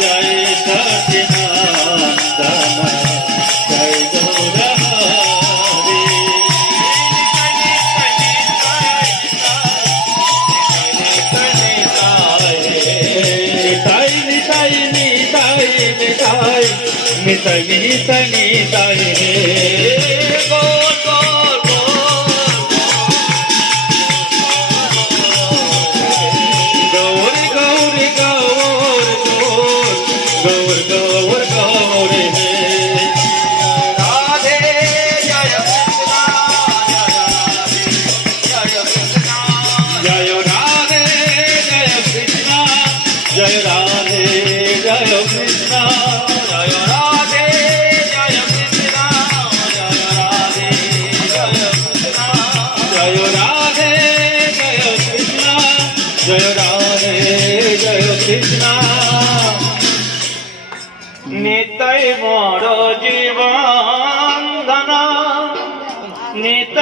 জয় সচিদানন্দন জয় গৌরহরি নিতাই নিতাই নিতাই নিতাই নিতাই নিতাই जय राधे जय कृष्ण जय राधे जय कृष्ण जय राधे जय कृष्ण जय राधे जय कृष्ण जय राधे जय कृष्ण निताय मोर जीवन धन निताय